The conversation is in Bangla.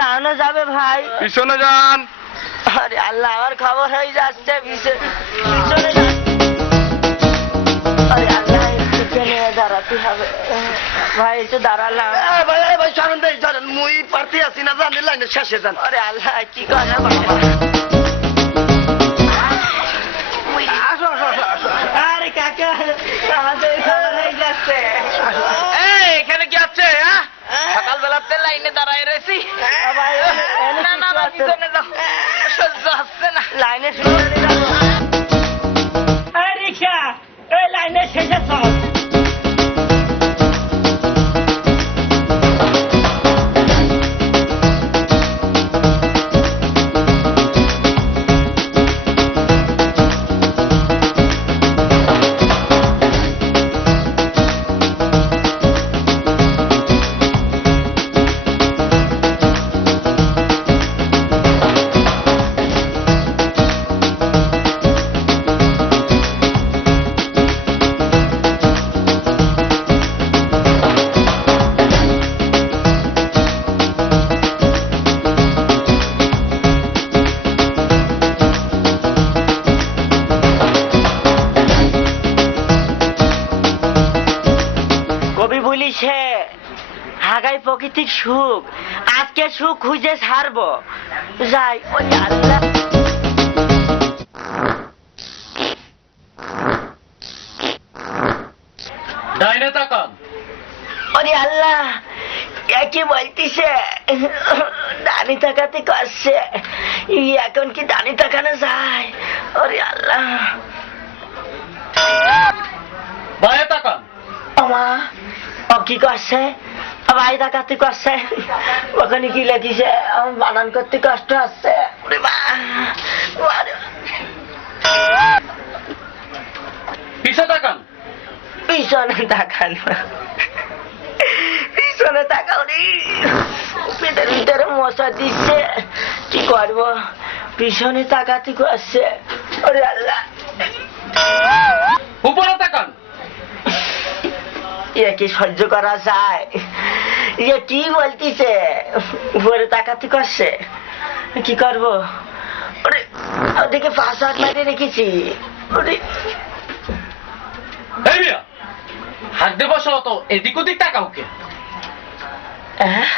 দাঁড়ানো যাবে ভাই? পিছনে যান। আরে আল্লাহ, আমার খবর হয়ে যাচ্ছে পিছনে আরে আল্লাহ, পিছনে দাঁড়াতে হবে ভাই। একটু দাঁড়ালাম ভাই সরেন ভাই সরেন, মুই পারতে আছি না, জানি লাইনের শেষে যান। আরে আল্লাহ, কি কথা বাবা। আরে কাকা, আমাদের খবর হয়ে যাচ্ছে। এখানে কি আছে? সকালবেলাতে লাইনে দাঁড়ায় রয়েছি। না না না, পিছনে যাও, সহ্য হচ্ছে না। লাইনে শুরু রিক্সা, এই লাইনে শেষে চল। হাগাই প্রকৃতির সুখ, আজকে সুখ খুঁজে ছাড়বো। যাই, ওই আল্লাহ। ডাইনে তাকান। ওরে আল্লাহ, কি বলতিছে? ডানি তাকাতে করছে, এখন কি ডানি তাকানো যায়? ওরে আল্লাহ। বায়ে তাকান। আমা, ও কি করছে? ভাই ডাকাতি করছে, ওখানে কি লেগেছে? আমার বানান করতে কষ্ট হচ্ছে। পিছনে তাকান। পিছনে তাকান, পিছনে তাকাও নি, পেটের ভিতরে মশা দিচ্ছে, কি করবো? পিছনে তাকাতি করছে। ওরে আল্লাহ। উপরে তাকান। এ কি সহ্য করা যায়? ইয়ে কি বলতিছে? উপরে তাকাতি করছে, কি করবো? ওরে, ওদিকে 5 হাত লাগিয়ে রেখেছি। ওরে, হাত দিয়ে বসো তো, এদিক ওদিক তাকাও কে? হ্যাঁ,